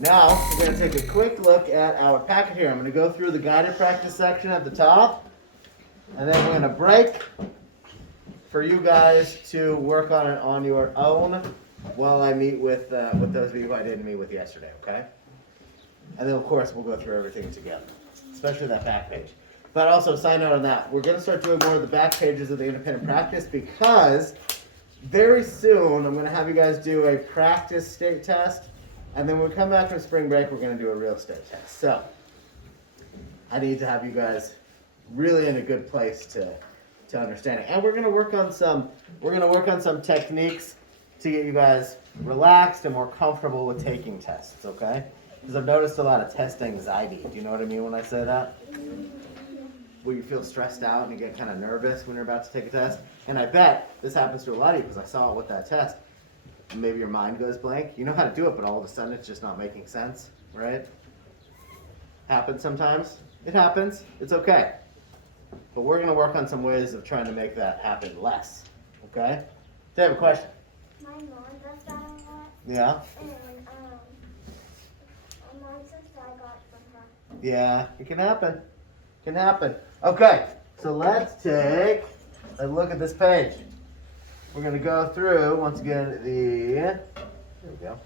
Now, we're going to take a quick look at our packet here. I'm going to go through the guided practice section at the top, and then we're going to break for you guys to work on it on your own while I meet with those of you who I didn't meet with yesterday, okay? And then, of course, we'll go through everything together, especially that back page. But also, side note on that, we're going to start doing more of the back pages of the independent practice because very soon I'm going to have you guys do a practice state test. And then when we come back from spring break, we're going to do a real state test. So I need to have you guys really in a good place to understand it. And we're going to work on some techniques to get you guys relaxed and more comfortable with taking tests, okay? Because I've noticed a lot of test anxiety. Do you know what I mean when I say that? Where you feel stressed out and you get kind of nervous when you're about to take a test. And I bet this happens to a lot of you because I saw it with that test. Maybe your mind goes blank. You know how to do it, but all of a sudden it's just not making sense, right? Happens sometimes. It happens. It's okay. But we're going to work on some ways of trying to make that happen less, okay? So I have a question. My mom does that a lot. Yeah? And my mom says I got it from her. Yeah, it can happen. It can happen. Okay, so let's take a look at this page. We're going to go through, once again, there we go,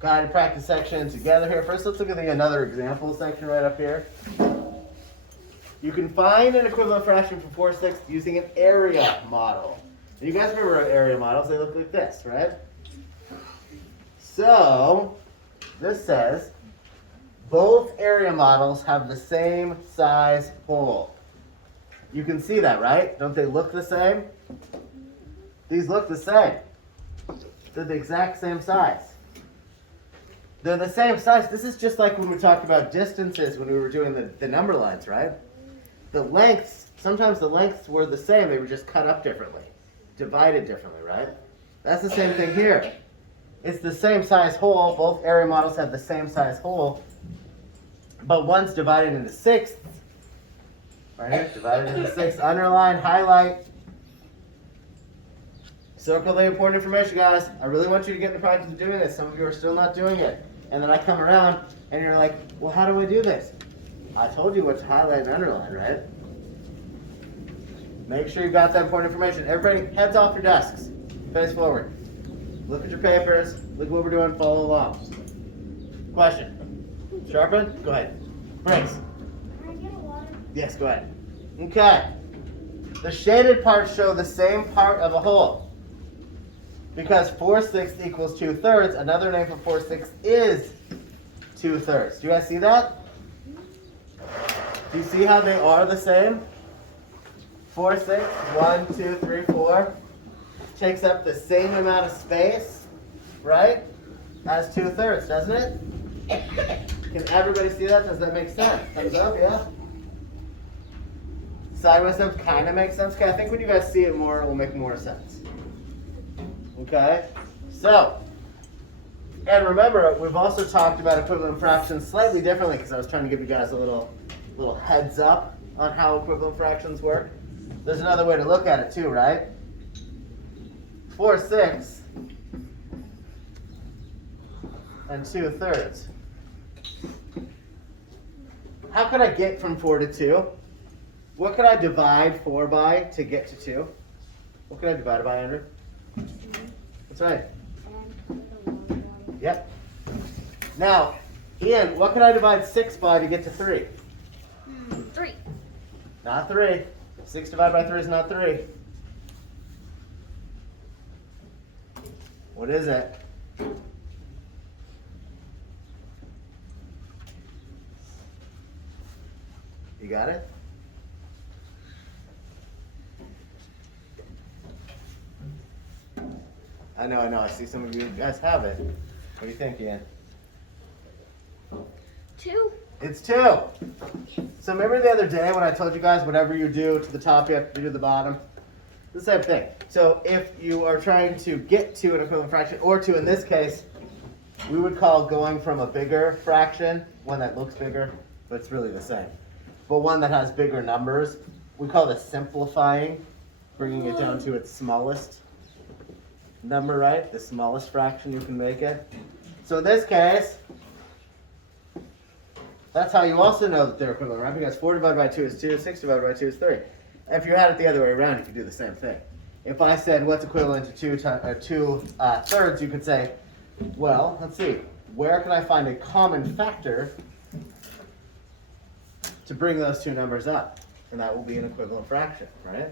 guided practice section together here. First, let's look at the another example section right up here. You can find an equivalent fraction for 4/6 using an area model. And you guys remember area models? They look like this, right? So, this says, both area models have the same size whole. You can see that, right? Don't they look the same? These look the same. They're the exact same size. They're the same size. This is just like when we talked about distances when we were doing the number lines, right? The lengths, sometimes the lengths were the same. They were just cut up differently, divided differently, right? That's the same thing here. It's the same size whole. Both area models have the same size whole. But one's divided into sixths. Right here, divided into sixths. Underline, highlight. Circle the important information, guys. I really want you to get in the practice of doing this. Some of you are still not doing it. And then I come around and you're like, well, how do I do this? I told you what to highlight and underline, right? Make sure you got that important information. Everybody, heads off your desks. Face forward. Look at your papers. Look at what we're doing. Follow along. Question. Sharpen? Go ahead. Breaks. Can I get a water? Yes, go ahead. Okay. The shaded parts show the same part of a whole. Because 4/6 equals 2/3, another name for 4/6 is 2/3. Do you guys see that? Do you see how they are the same? 4/6, 1, 2, 3, 4, takes up the same amount of space, right, as 2/3, doesn't it? Can everybody see that? Does that make sense? Thumbs up, yeah? Sideways thumbs kind of makes sense. Okay, I think when you guys see it more, it will make more sense. Okay, so, and remember, we've also talked about equivalent fractions slightly differently because I was trying to give you guys a little heads up on how equivalent fractions work. There's another way to look at it too, right? 4/6 and 2/3. How could I get from 4 to 2? What could I divide 4 by to get to 2? What could I divide it by, Andrew? That's right. Yep. Now, Ian, what could I divide 6 by to get to 3? 3. Not 3. 6 divided by 3 is not 3. What is it? You got it? I know. I see some of you guys have it. What do you think, Ian? 2. It's 2. So remember the other day when I told you guys whatever you do to the top, you have to do to the bottom? The same thing. So if you are trying to get to an equivalent fraction, or to, in this case, we would call going from a bigger fraction, one that looks bigger, but it's really the same, but one that has bigger numbers, we call this simplifying, bringing it down to its smallest number, right? The smallest fraction you can make it. So in this case, That's how you also know that they're equivalent, right? Because 4 divided by 2 is 2, 6 divided by 2 is 3. If you had it the other way around, you could do the same thing. If I said what's equivalent to 2 thirds, you could say, well, let's see, where can I find a common factor to bring those two numbers up? And that will be an equivalent fraction, right?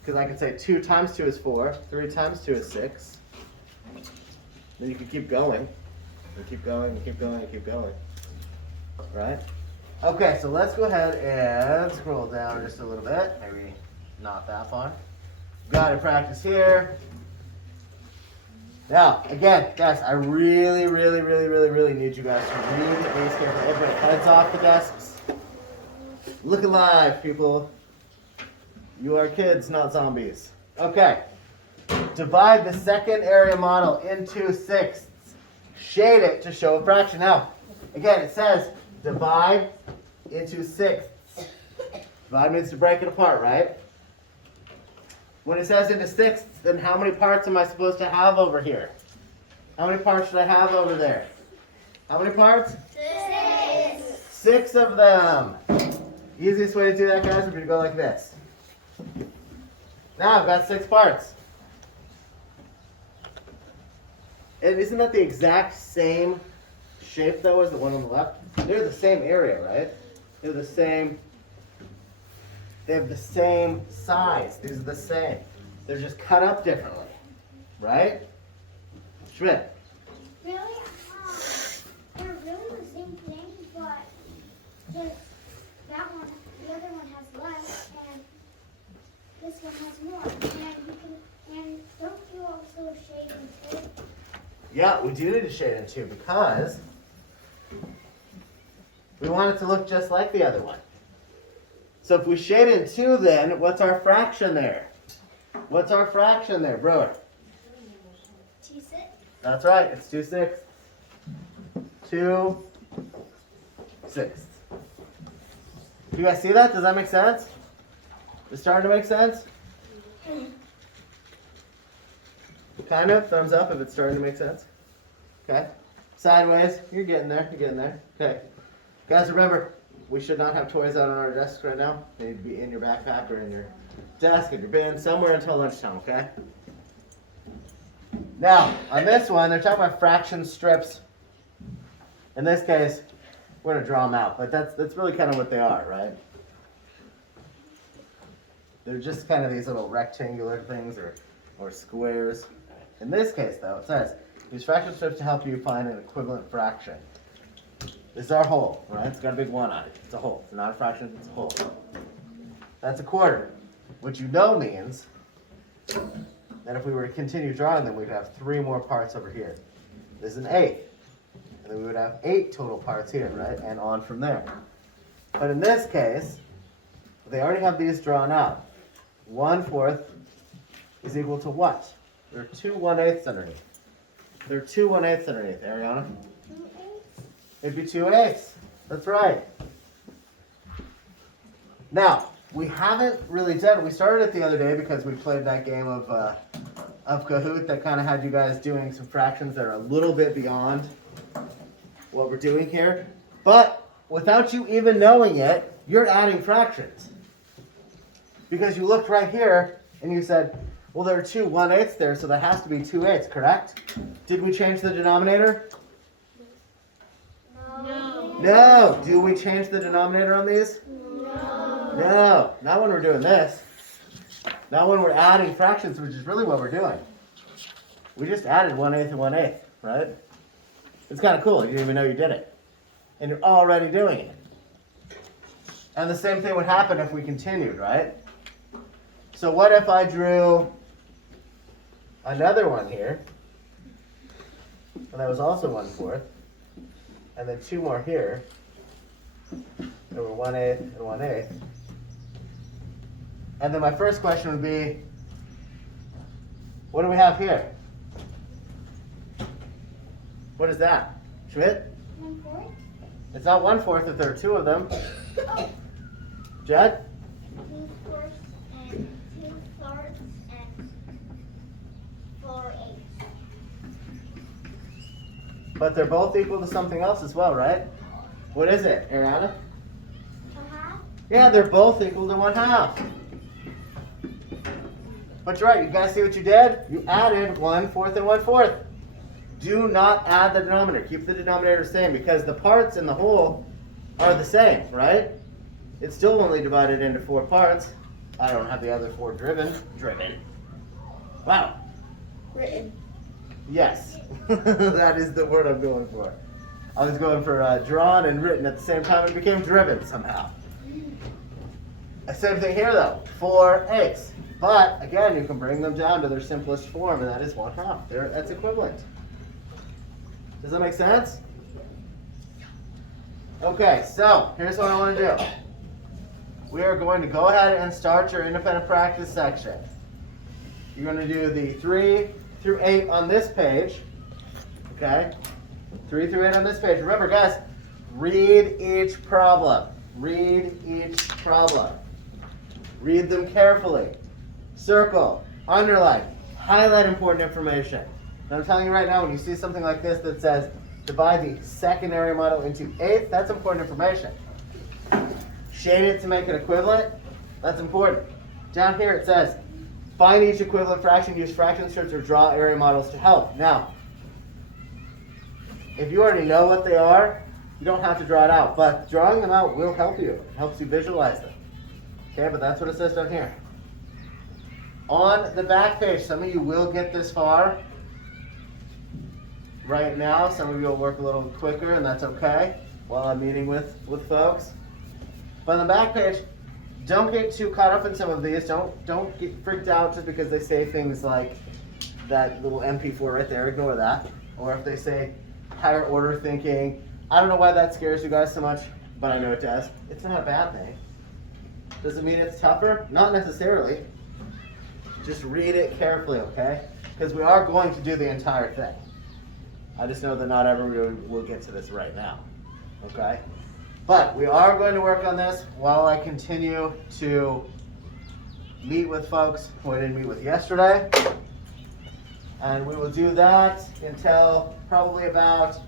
Because I could say 2 times 2 is 4, 3 times 2 is 6. Then you can keep going, and keep going, and keep going, and keep going, right? Okay, so let's go ahead and scroll down just a little bit, maybe not that far. Got to practice here. Now, again, guys, I really need you guys to read these carefully. Everybody, heads off the desks. Look alive, people. You are kids, not zombies. Okay. Divide the second area model into sixths. Shade it to show a fraction. Now, again, it says divide into sixths. Divide means to break it apart, right? When it says into sixths, then how many parts am I supposed to have over here? How many parts should I have over there? How many parts? 6. 6 of them. Easiest way to do that, guys, would be to go like this. Now I've got 6 parts. And isn't that the exact same shape though as the one on the left? They're the same area, right? They're the same. They have the same size. These are the same. They're just cut up differently, right? Schmidt. Really? They're really the same thing, but just that one, the other one has less, and this one has more. And don't you also shade in 2? Yeah, we do need to shade in 2 because we want it to look just like the other one. So if we shade in 2, then what's our fraction there? What's our fraction there, brewer? 2 6. That's right, it's 2 sixths. 2 sixths. Do you guys see that? Does that make sense? It's starting to make sense? Kind of. Thumbs up if it's starting to make sense. Okay. Sideways. You're getting there. You're getting there. Okay. Guys, remember, we should not have toys out on our desks right now. They need to be in your backpack or in your desk, in your bin, somewhere until lunchtime, okay? Now, on this one, they're talking about fraction strips. In this case, we're going to draw them out, but that's really kind of what they are, right? They're just kind of these little rectangular things or squares. In this case, though, it says, use fraction strips to help you find an equivalent fraction. This is our whole, right? It's got a big 1 on it. It's a whole. It's not a fraction, it's a whole. That's a quarter, which you know means that if we were to continue drawing them, we'd have 3 more parts over here. This is an 1/8. And then we would have 8 total parts here, right? And on from there. But in this case, they already have these drawn out. 1/4 is equal to what? There are 2 1/8 underneath. There are 2 1/8 underneath, Ariana. 2 8. It'd be 2/8. That's right. Now, we haven't really done it. We started it the other day because we played that game of Kahoot that kind of had you guys doing some fractions that are a little bit beyond what we're doing here. But without you even knowing it, you're adding fractions. Because you looked right here and you said, well, there are 2 1/8 there, so that has to be 2/8, correct? Did we change the denominator? No. No. Do we change the denominator on these? No. No. Not when we're doing this. Not when we're adding fractions, which is really what we're doing. We just added 1/8 and 1/8, right? It's kind of cool. You didn't even know you did it. And you're already doing it. And the same thing would happen if we continued, right? So what if I drew another one here, and that was also 1/4, and then 2 more here, that were 1/8 and 1/8. And then my first question would be, what do we have here? What is that? Schmidt? 1/4. It's not 1/4 if there are 2 of them. Oh. Jed? 2/4 and 2/3 and 4/8. But they're both equal to something else as well, right? What is it, Ariana? A half? Yeah, they're both equal to 1/2. But you're right, you guys see what you did? You added 1/4 and 1/4. Do not add the denominator. Keep the denominator the same because the parts in the whole are the same, right? It's still only divided into 4 parts. I don't have the other 4 driven. Wow. Written. Yes. That is the word I'm going for. I was going for drawn and written at the same time. It became driven somehow. Same thing here though. 4/8. But again, you can bring them down to their simplest form, and that is 1/2. That's equivalent. Does that make sense? Okay, so here's what I want to do. We are going to go ahead and start your independent practice section. You're going to do the 3 through 8 on this page. Okay? 3 through 8 on this page. Remember, guys, read each problem. Read each problem. Read them carefully. Circle, underline, highlight important information. And I'm telling you right now, when you see something like this that says divide the secondary model into 8ths, that's important information. Shade it to make it equivalent, that's important. Down here it says find each equivalent fraction, use fraction strips or draw area models to help. Now, if you already know what they are, you don't have to draw it out, but drawing them out will help you. It helps you visualize them. Okay, but that's what it says down here. On the back page, some of you will get this far right now. Some of you will work a little quicker, and that's okay while I'm meeting with folks. But on the back page, don't get too caught up in some of these. Don't get freaked out just because they say things like that little MP4 right there. Ignore that. Or if they say higher order thinking. I don't know why that scares you guys so much, but I know it does. It's not a bad thing. Does it mean it's tougher? Not necessarily. Just read it carefully, okay? Because we are going to do the entire thing. I just know that not everyone will get to this right now, okay? But we are going to work on this while I continue to meet with folks who I didn't meet with yesterday. And we will do that until probably about,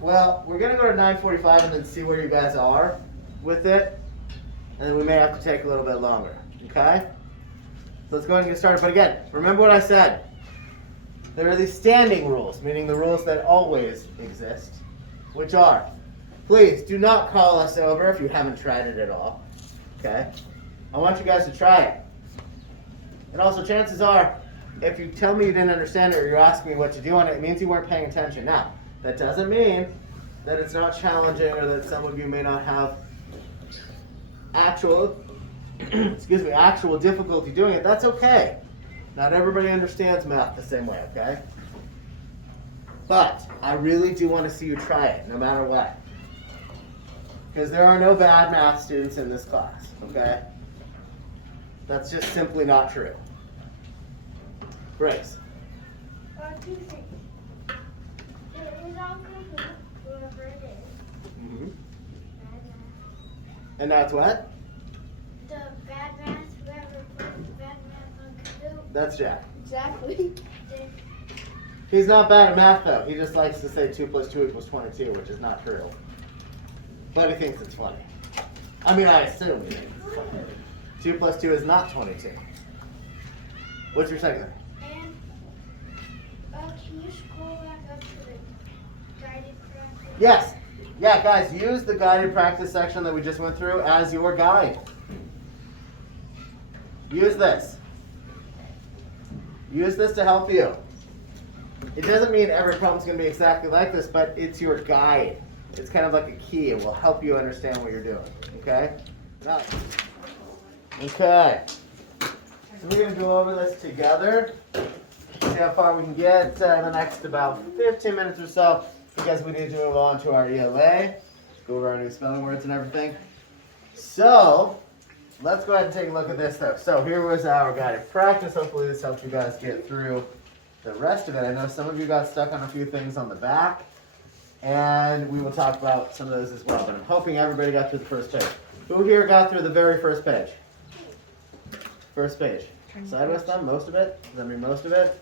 well, we're going to go to 9:45 and then see where you guys are with it. And then we may have to take a little bit longer, okay? So let's go ahead and get started. But again, remember what I said. There are these standing rules, meaning the rules that always exist, which are, please do not call us over if you haven't tried it at all, okay? I want you guys to try it. And also, chances are, if you tell me you didn't understand it or you're asking me what to do on it, it means you weren't paying attention. Now, that doesn't mean that it's not challenging or that some of you may not have actual difficulty doing it. That's okay. Not everybody understands math the same way, okay? But I really do want to see you try it, no matter what. Because there are no bad math students in this class, okay? That's just simply not true. Grace. Two things. It is all good, whoever it is. Mm-hmm. Bad math. And that's what? The bad math, whoever puts bad math on Kahoot. That's Jack. Exactly. He's not bad at math, though. He just likes to say 2 + 2 = 22, which is not true. But he thinks it's funny. I mean, I assume he thinks it's funny. 2 + 2 is not 22. What's your second thing? And can you scroll back up to the guided practice? Yes. Yeah, guys, use the guided practice section that we just went through as your guide. Use this. Use this to help you. It doesn't mean every problem's going to be exactly like this, but it's your guide. It's kind of like a key. It will help you understand what you're doing. Okay? Now, okay. So we're going to go over this together. See how far we can get in the next about 15 minutes or so, because we need to move on to our ELA. Go over our new spelling words and everything. So, let's go ahead and take a look at this though. So here was our guided practice. Hopefully this helps you guys get through the rest of it. I know some of you got stuck on a few things on the back, and we will talk about some of those as well. But I'm hoping everybody got through the first page. Who here got through the very first page? First page. Sideways thumb, most of it? Does that mean most of it?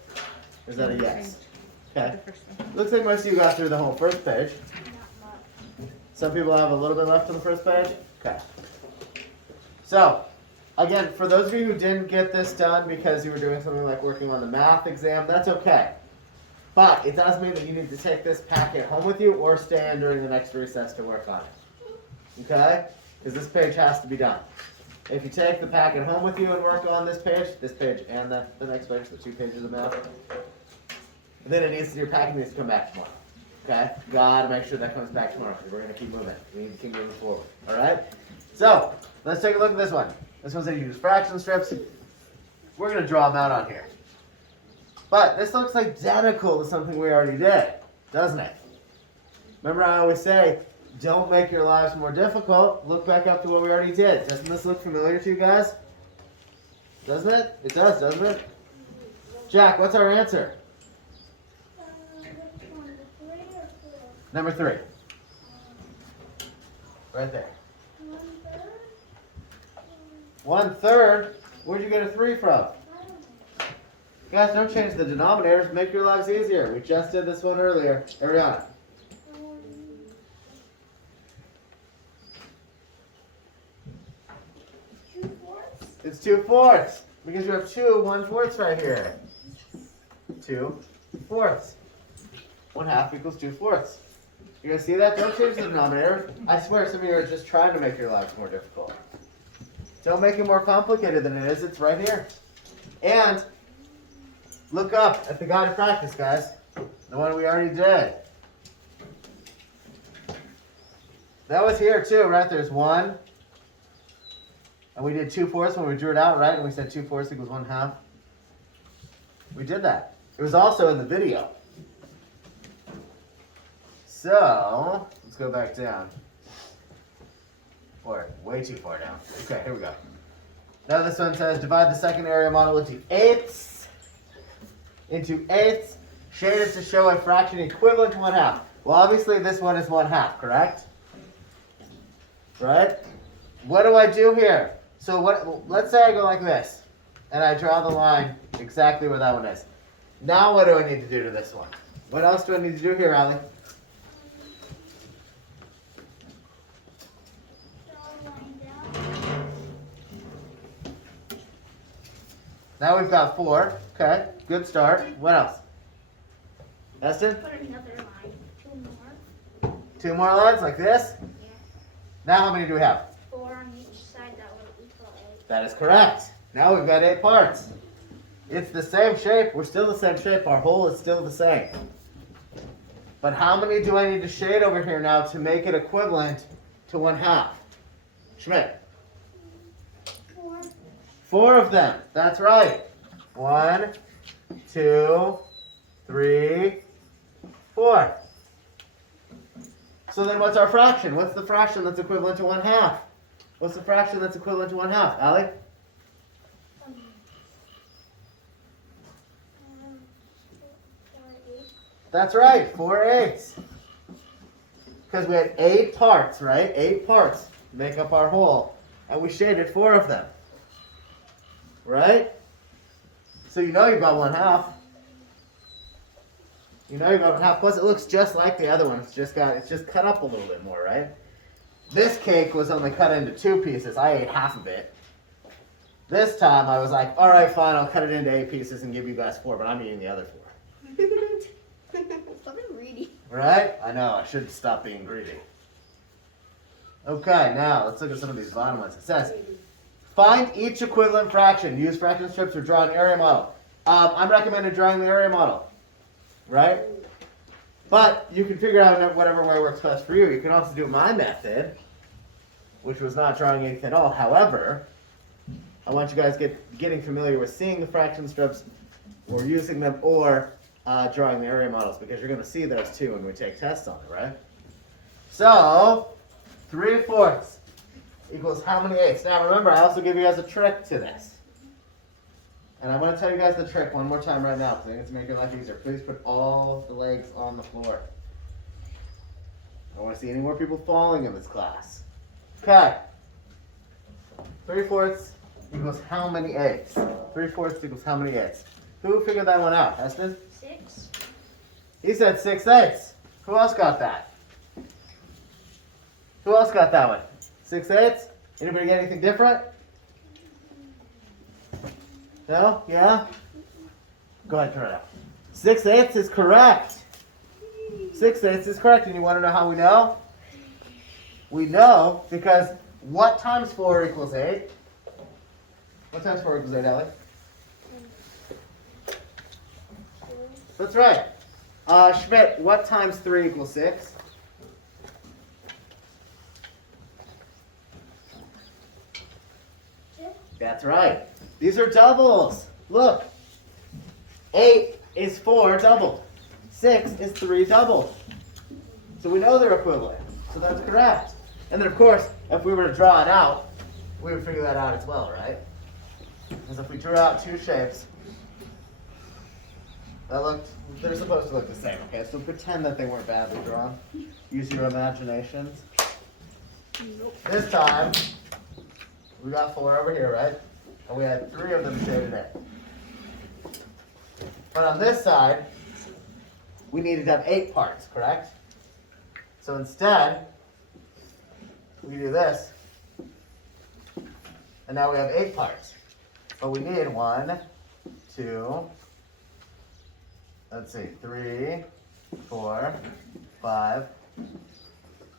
Or is that a yes? Okay. Looks like most of you got through the whole first page. Some people have a little bit left on the first page. Okay. So, again, for those of you who didn't get this done because you were doing something like working on the math exam, that's okay. But it does mean that you need to take this packet home with you or stay in during the next recess to work on it. Okay? Because this page has to be done. If you take the packet home with you and work on this page and the next page, the 2 pages of math, then your packet needs to come back tomorrow. Okay? Gotta make sure that comes back tomorrow because we're going to keep moving. We need to keep moving forward. Alright? So, let's take a look at this one. This one's going to use fraction strips. We're going to draw them out on here. But this looks identical to something we already did, doesn't it? Remember I always say, don't make your lives more difficult. Look back up to what we already did. Doesn't this look familiar to you guys? Doesn't it? It does, doesn't it? Jack, what's our answer? Number 3. Right there. 1/3? Where'd you get a 3 from? Guys, don't change the denominators. Make your lives easier. We just did this one earlier. Ariana. It's 2/4 because you have 2 1/4 right here. 2/4. 1/2 equals 2/4. You guys see that? Don't change the denominator. I swear some of you are just trying to make your lives more difficult. Don't make it more complicated than it is. It's right here. And look up at the guided practice, guys. The one we already did. That was here too, right? There's 1. And we did 2/4 when we drew it out, right? And we said 2/4 equals 1/2. We did that. It was also in the video. So, let's go back down. Or way too far down. Okay, here we go. Now this one says divide the second area model into eighths. Shade it to show a fraction equivalent to 1/2. Well, obviously this one is 1/2, correct? Right? What do I do here? So let's say I go like this, and I draw the line exactly where that one is. Now what do I need to do to this one? What else do I need to do here, Allie? Now we've got 4. Okay, good start. What else? Eston? Put another line. 2 more. 2 more lines like this? Yeah. Now how many do we have? 4 on each side. That would equal 8. That is correct. Now we've got 8 parts. It's the same shape. We're still the same shape. Our hole is still the same. But how many do I need to shade over here now to make it equivalent to 1/2? Schmidt? 4. 4 of them. That's right. 1, 2, 3, 4. So then what's our fraction? What's the fraction that's equivalent to 1/2? What's the fraction that's equivalent to 1/2? Allie? That's right, 4/8. Because we had 8 parts, right? 8 parts make up our whole. And we shaded 4 of them. Right? So you know you've got 1/2. You know you've got 1/2. Plus it looks just like the other one. It's just cut up a little bit more, right? This cake was only cut into 2 pieces. I ate half of it. This time I was like, alright, fine, I'll cut it into 8 pieces and give you guys 4, but I'm eating the other 4. Stop being greedy. Right? I know, I should stop being greedy. Okay, now let's look at some of these bottom ones. It says, find each equivalent fraction. Use fraction strips or draw an area model. I'm recommending drawing the area model. Right? But you can figure out whatever way works best for you. You can also do my method, which was not drawing anything at all. However, I want you guys getting familiar with seeing the fraction strips or using them or drawing the area models because you're going to see those too when we take tests on it, right? So, 3/4 equals how many eighths? Now remember, I also give you guys a trick to this. And I'm going to tell you guys the trick one more time right now because I think it's going to make your life easier. Please put all the legs on the floor. I don't want to see any more people falling in this class. Okay. 3/4 equals how many eighths? 3/4 equals how many eighths? Who figured that one out? Heston? 6. He said 6/8. Who else got that? Who else got that one? 6/8? Anybody get anything different? No? Yeah? Go ahead, try it out. 6/8 is correct. 6/8 is correct. And you want to know how we know? We know because what times 4 equals 8? What times 4 equals 8, Ellie? That's right. Schmidt, what times 3 equals 6? That's right. These are doubles. Look. 8 is 4 doubled. 6 is 3 doubled. So we know they're equivalent. So that's correct. And then, of course, if we were to draw it out, we would figure that out as well, right? Because if we drew out two shapes, they're supposed to look the same, okay? So pretend that they weren't badly drawn. Use your imaginations. This time, we got 4 over here, right? And we had 3 of them shaded in. But on this side, we needed to have 8 parts, correct? So instead, we do this. And now we have 8 parts. But we need 1, 2, let's see, 3, 4, 5,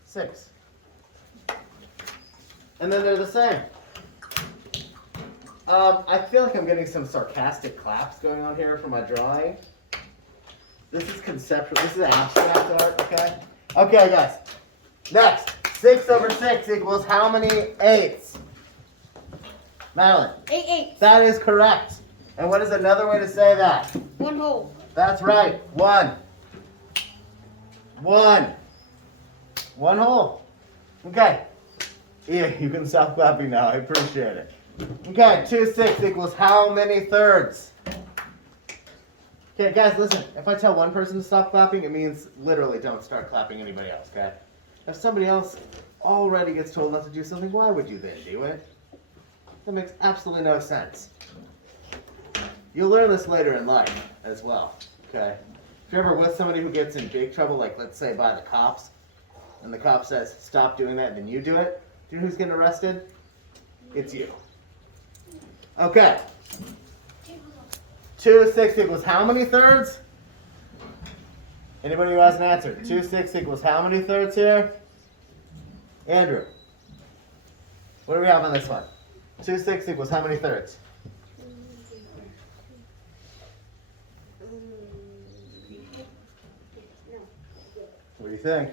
6. And then they're the same. I feel like I'm getting some sarcastic claps going on here for my drawing. This is conceptual. This is abstract art, okay? Okay, guys. Next, 6 over 6 equals how many 8s? Madeline. 8 8. That is correct. And what is another way to say that? 1 whole. That's right. 1. 1. 1 whole. Okay. Yeah, you can stop clapping now. I appreciate it. Okay, 2 6 equals how many thirds? Okay, guys, listen. If I tell one person to stop clapping, it means literally don't start clapping anybody else, okay? If somebody else already gets told not to do something, why would you then do it? That makes absolutely no sense. You'll learn this later in life as well, okay? If you're ever with somebody who gets in big trouble, like let's say by the cops, and the cop says, stop doing that, and then you do it, do you know who's getting arrested? It's you. Okay. 2 6 equals how many thirds? Anybody who has an answer? 2 6 equals how many thirds here? Andrew. What do we have on this one? 2 6 equals how many thirds? What do you think?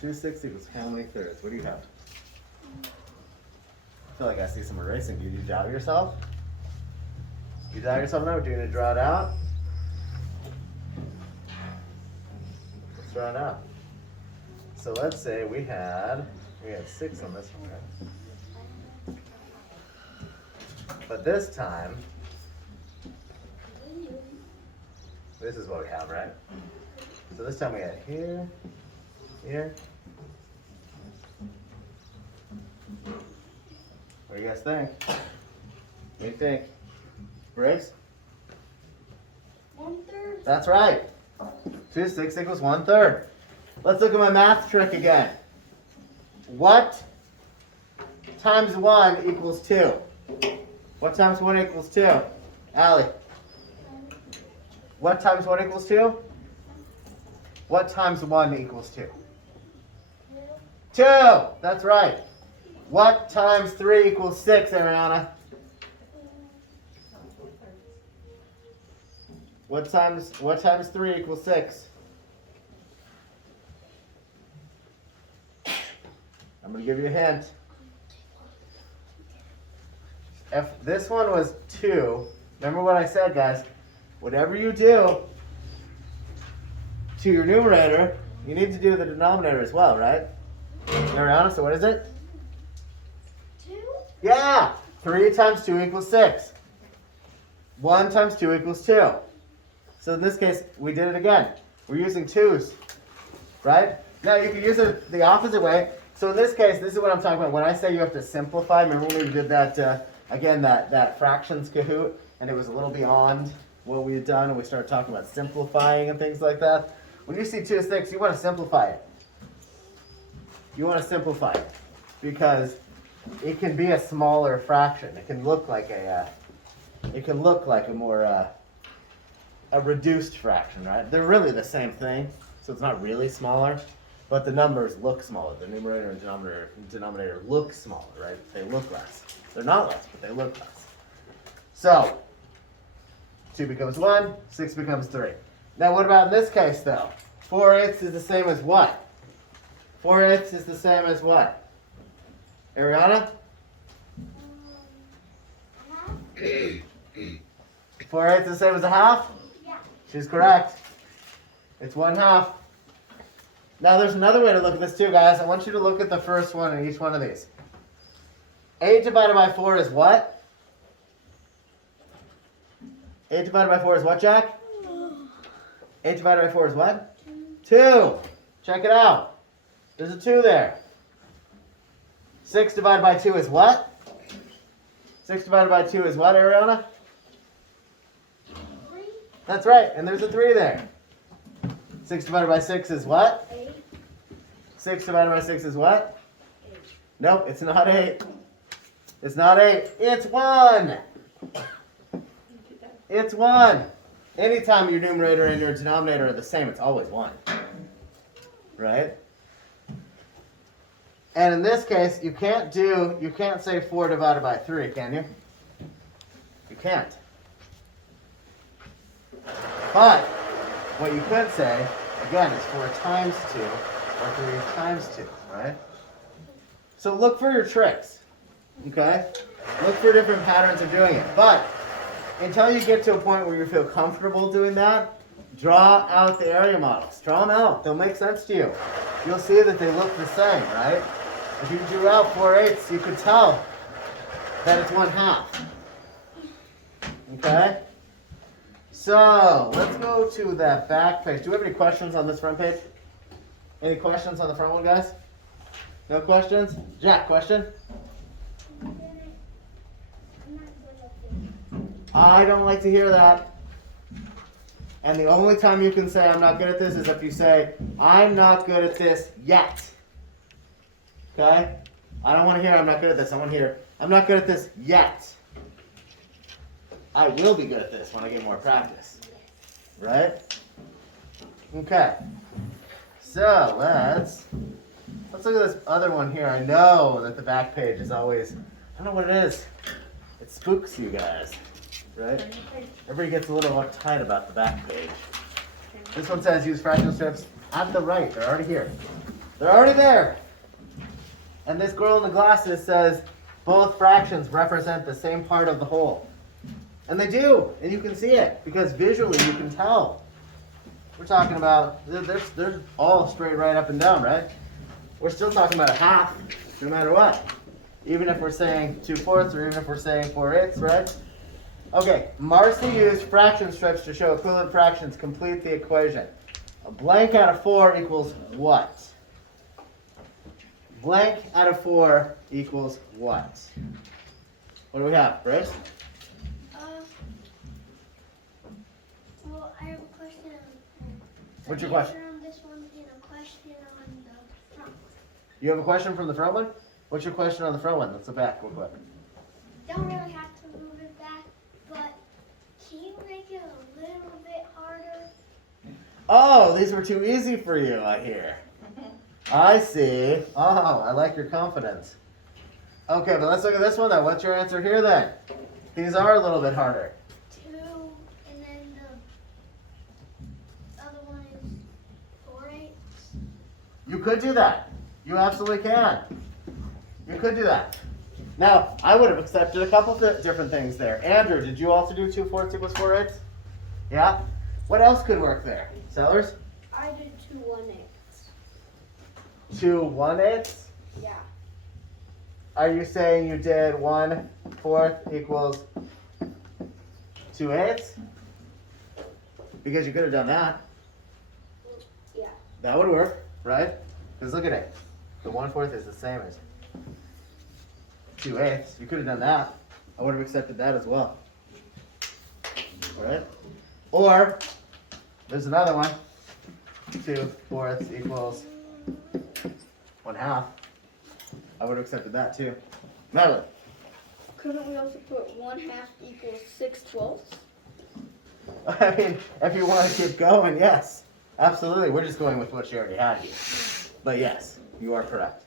2 6 equals how many thirds? What do you have? I feel like I see some erasing. Did you doubt yourself? You doubt yourself now? Do you need to draw it out? Let's draw it out. So let's say we had 6 on this one, right? But this time, this is what we have, right? So this time we had here, here. What do you guys think? What do you think? Briggs? 1/3. That's right. 2 6 equals 1/3. Let's look at my math trick again. What times 1 equals 2? What times 1 equals 2? Allie. What times 1 equals 2? What times 1 equals 2? 2. That's right. What times 3 equals 6, Ariana? What times 3 equals 6? I'm going to give you a hint. If this one was 2, remember what I said, guys. Whatever you do to your numerator, you need to do the denominator as well, right? Ariana, so what is it? 2. Yeah! 3 times 2 equals 6. 1 times 2 equals 2. So in this case, we did it again. We're using 2's, right? Now you can use it the opposite way. So in this case, this is what I'm talking about. When I say you have to simplify, remember when we did that, again, that fractions Kahoot, and it was a little beyond what we had done, and we started talking about simplifying and things like that? when you see 2/6, you want to simplify it. You want to simplify it because it can be a smaller fraction. It can look like a more a reduced fraction, right? They're really the same thing, so it's not really smaller, but the numbers look smaller. The numerator and denominator look smaller, right? They look less. They're not less, but they look less. So 2 becomes 1, 6 becomes 3. Now what about in this case though? 4/8 is the same as what? 4/8 is the same as what? Ariana? 4/8 is the same as a half? Yeah. She's correct. It's 1/2. Now there's another way to look at this too, guys. I want you to look at the first one in each one of these. 8 divided by 4 is what? 8 divided by 4 is what, Jack? 8 divided by 4 is what? 2. Check it out. There's a 2 there. 6 divided by 2 is what? 6 divided by 2 is what, Ariana? 3. That's right, and there's a 3 there. 6 divided by 6 is what? 8. 6 divided by 6 is what? 8. Nope, it's not 8. It's not 8. It's 1. It's 1. Anytime your numerator and your denominator are the same, it's always 1. Right? And in this case, you can't say 4 divided by 3, can you? You can't. But what you could say, again, is 4 times 2 or 3 times 2, right? So look for your tricks, okay? Look for different patterns of doing it. But until you get to a point where you feel comfortable doing that, draw out the area models. Draw them out. They'll make sense to you. You'll see that they look the same, right? If you drew out 4/8, you could tell that it's 1/2. Okay? So, let's go to that back page. Do we have any questions on this front page? Any questions on the front one, guys? No questions? Jack, question? I'm not good at this. I don't like to hear that. And the only time you can say I'm not good at this is if you say, I'm not good at this yet. Okay? I don't want to hear I'm not good at this. I want to hear I'm not good at this yet. I will be good at this when I get more practice. Right? Okay. So let's look at this other one here. I know that the back page is always, I don't know what it is. It spooks you guys. Right? Everybody gets a little uptight about the back page. This one says use fraction strips at the right. They're already here. They're already there. And this girl in the glasses says both fractions represent the same part of the whole. And they do. And you can see it because visually you can tell. We're talking about, they're all straight right up and down, right? We're still talking about a half no matter what. Even if we're saying 2/4 or even if we're saying 4/8, right? Okay, Marcy used fraction strips to show equivalent fractions. Complete the equation. A blank out of 4 equals what? Blank out of 4 equals what? What do we have, Bryce? Well, I have a question. What's your question? On this one and a question on the front. You have a question from the front one? What's your question on the front one? Let's go back real quick. Don't really have to move it back, but can you make it a little bit harder? Oh, these were too easy for you, I hear. I see. Oh, I like your confidence. Okay, but let's look at this one then. What's your answer here then? These are a little bit harder. 2, and then the other one is 4/8. You could do that. You absolutely can. You could do that. Now, I would have accepted a couple of different things there. Andrew, did you also do 2/4 equals 4/8? Yeah? What else could work there? Sellers? I did 2 1/8. 2 1/8? Yeah. Are you saying you did 1/4 equals 2/8? Because you could have done that. Yeah. That would work, right? Because look at it. The 1/4 is the same as 2/8. You could have done that. I would have accepted that as well. All right? Or, there's another one. 2/4 equals 1/2. I would have accepted that too. Madeline. Couldn't we also put 1/2 equals 6/12? I mean, if you want to keep going, yes. Absolutely. We're just going with what she already had here. But yes, you are correct.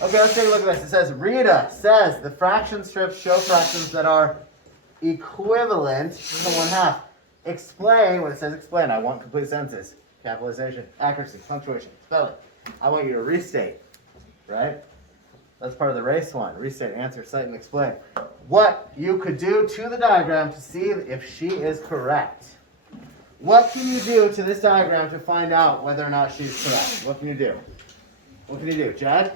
Okay, let's take a look at this. It says, Rita says the fraction strips show fractions that are equivalent to 1/2. Explain, when it says explain, I want complete sentences. Capitalization, accuracy, punctuation, spelling. I want you to restate, right? That's part of the race one. Restate, answer, cite, and explain. What you could do to the diagram to see if she is correct. What can you do to this diagram to find out whether or not she's correct? What can you do? What can you do, Chad?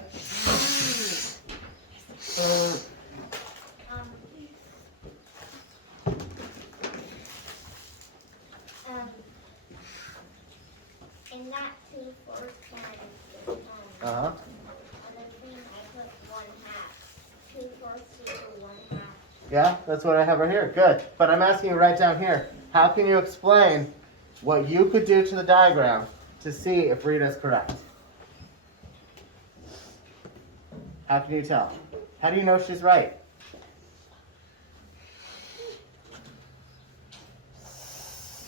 In that 2/4 can Uh-huh. on the thing I put 1/2. 2/4 equals 1/2. Yeah, that's what I have right here. Good. But I'm asking you right down here, how can you explain what you could do to the diagram to see if Rita is correct? How can you tell? How do you know she's right?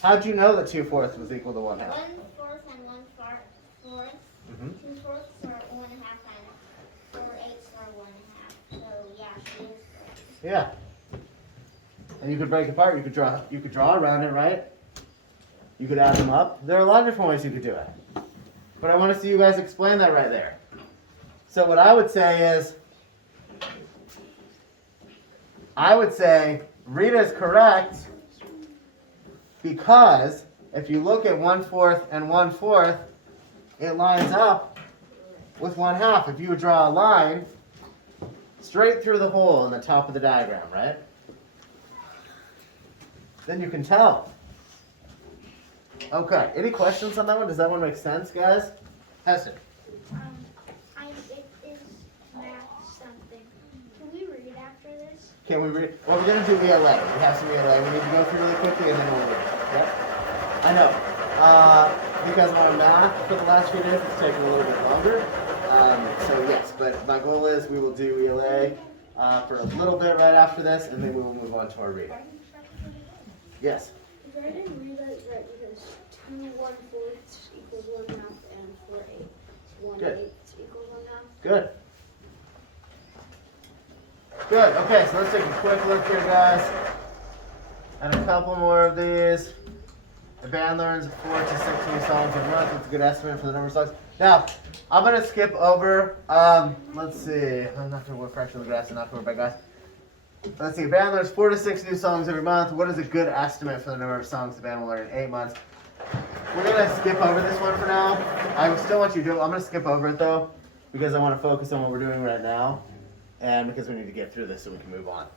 How'd you know that 2/4 was equal to 1/2? 1/4 and 1/4. Mm-hmm. 2/4 are 1/2 and 4/8 are 1/2. So yeah, she is correct. Yeah. And you could break it apart. You could draw around it, right? You could add them up. There are a lot of different ways you could do it. But I want to see you guys explain that right there. So what I would say is, Rita is correct because if you look at 1/4 and 1/4, it lines up with 1/2. If you would draw a line straight through the hole in the top of the diagram, right? Then you can tell. Okay, any questions on that one? Does that one make sense, guys? Heston. It is math something. Can we read after this? Can we read? Well, we're going to do ELA. We have some ELA. We need to go through really quickly and then we'll read. Yep. I know. Because of our math for the last few days, it's taking a little bit longer. So yes, but my goal is we will do ELA for a little bit right after this, and then we will move on to our reading. Yes? If I didn't read that right, because 2/1/4 equals 1/2 and 4/8 1/8 equals 1/2. Good. Good. Okay, so let's take a quick look here, guys. And a couple more of these. The band learns 4 to 6 new songs a month. That's a good estimate for the number of songs. Now, I'm going to skip over, let's see. I'm not going to work fraction of the grass and not going to work by guys. Let's see. Band learns 4 to 6 new songs every month. What is a good estimate for the number of songs the band will learn in 8 months? We're going to skip over this one for now. I still want you to do it. I'm going to skip over it, though, because I want to focus on what we're doing right now. And because we need to get through this so we can move on.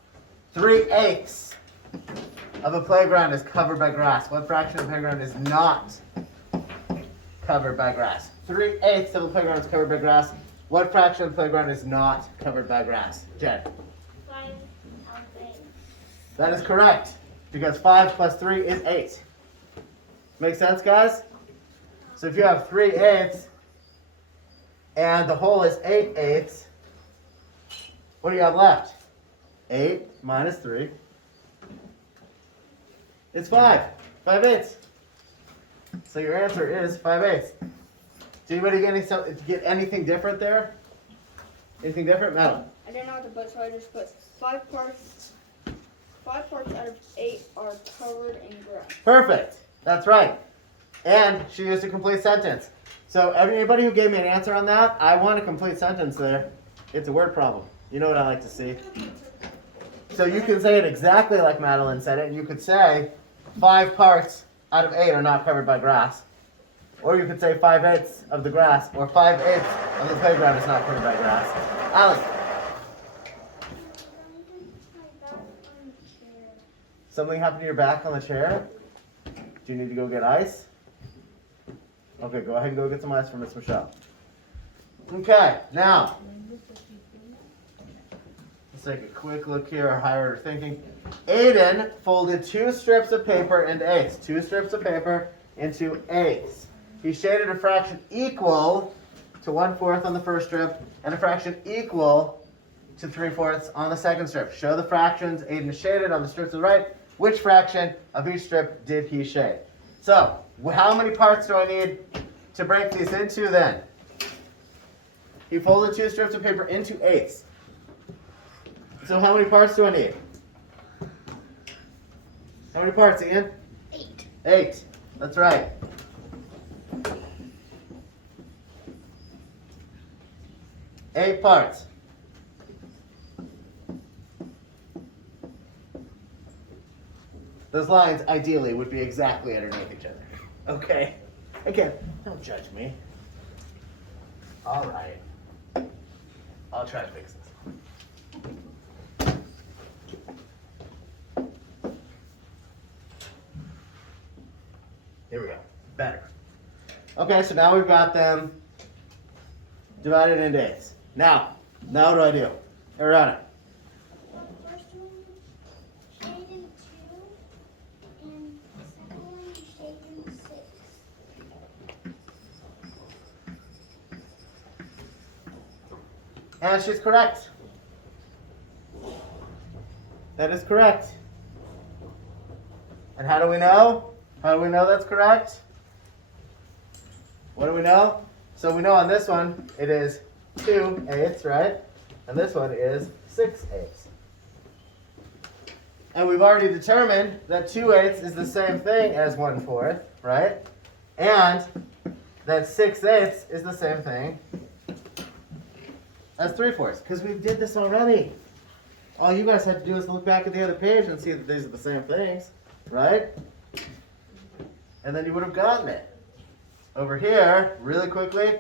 3/8 of a playground is covered by grass. What fraction of the playground is not covered by grass? 3/8 of the playground is covered by grass. What fraction of the playground is not covered by grass? Jen. 5 of 8. That is correct, because 5 plus 3 is 8. Make sense, guys? So if you have 3/8 and the whole is 8/8, what do you have left? 8 minus 3. It's 5. 5/8. So your answer is 5/8. Did anybody get anything different there? Anything different, Madeline? I didn't know what to put, so I just put 5 parts. 5 parts out of 8 are covered in grass. Perfect. That's right. And she used a complete sentence. So anybody who gave me an answer on that, I want a complete sentence there. It's a word problem. You know what I like to see. So you can say it exactly like Madeline said it, and you could say 5 parts out of 8 are not covered by grass. Or you could say 5/8 of the grass, or 5/8 of the playground is not covered by grass. Alex, something happened to your back on the chair? Do you need to go get ice? Okay, go ahead and go get some ice for Miss Michelle. Okay, now, let's take a quick look here, our higher order thinking. Aiden folded 2 strips of paper into eighths. 2 strips of paper into eighths. he shaded a fraction equal to 1/4 on the first strip and a fraction equal to 3/4 on the second strip. Show the fractions Aiden shaded on the strips to the right. Which fraction of each strip did he shade? So, how many parts do I need to break these into then? He folded 2 strips of paper into 8ths. So how many parts do I need? How many parts, Ian? 8. 8. That's right. Eight parts. Those lines, ideally, would be exactly underneath each other. Okay. Again, don't judge me. All right. I'll try to fix this. Here we go. Better. Okay, so now we've got them divided into 8ths. Now what do I do? Ariana. The first one shade in 2, and the second one shade in 6. And she's correct. That is correct. And how do we know? How do we know that's correct? What do we know? So we know on this one it is 2/8, right? And this one is 6/8. And we've already determined that 2/8 is the same thing as 1/4, right? And that 6/8 is the same thing as 3/4, because we did this already. All you guys had to do is look back at the other page and see that these are the same things, right? And then you would have gotten it. Over here, really quickly,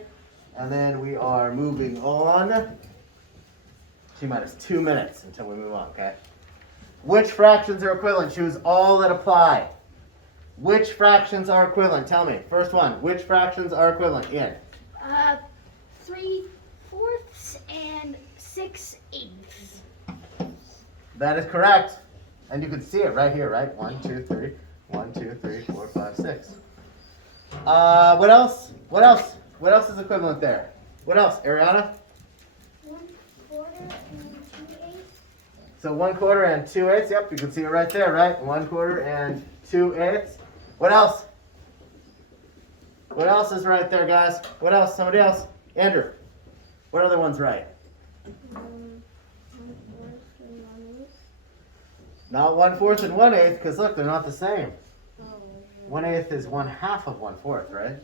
and then we are moving on. T-minus 2 minutes until we move on, okay? Which fractions are equivalent? Choose all that apply. Which fractions are equivalent? Tell me. First one, which fractions are equivalent? Ian. 3/4 and 6/8. That is correct. And you can see it right here, right? 1, 2, 3. 1, 2, 3, 4, 5, 6. What else? What else? What else is equivalent there? What else? Ariana? 1/4 and 2/8. So 1/4 and 2/8. Yep, you can see it right there, right? 1/4 and 2/8. What else? What else is right there, guys? What else? Somebody else? Andrew. What other one's right? 1/4 and 1/8. Not 1/4 and 1/8, because look, they're not the same. Oh. 1/8 is 1/2 of 1/4, right?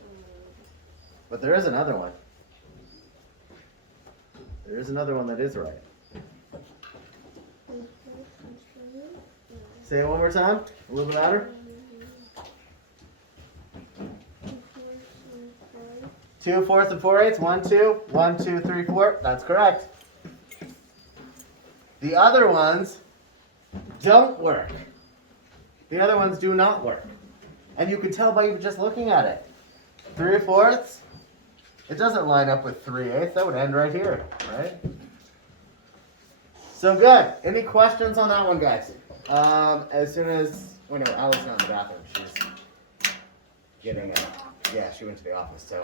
But there is another one. There is another one that is right. Say it one more time. A little bit louder. 2/4 and 4/8. 1, 2. 1, 2, 3, 4. That's correct. The other ones don't work. The other ones do not work. And you can tell by even just looking at it. 3/4. It doesn't line up with 3/8. That would end right here, right? So good. Any questions on that one, guys? As soon as, well, no, Allie's not in the bathroom. She's getting, yeah, she went to the office, so.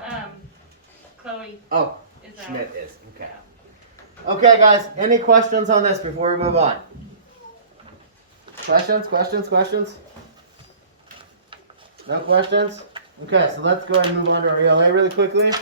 Chloe Oh, is out. Schmidt is, okay. Okay, guys, any questions on this before we move on? Questions, questions, questions? No questions? Okay, so let's go ahead and move on to our ELA really quickly.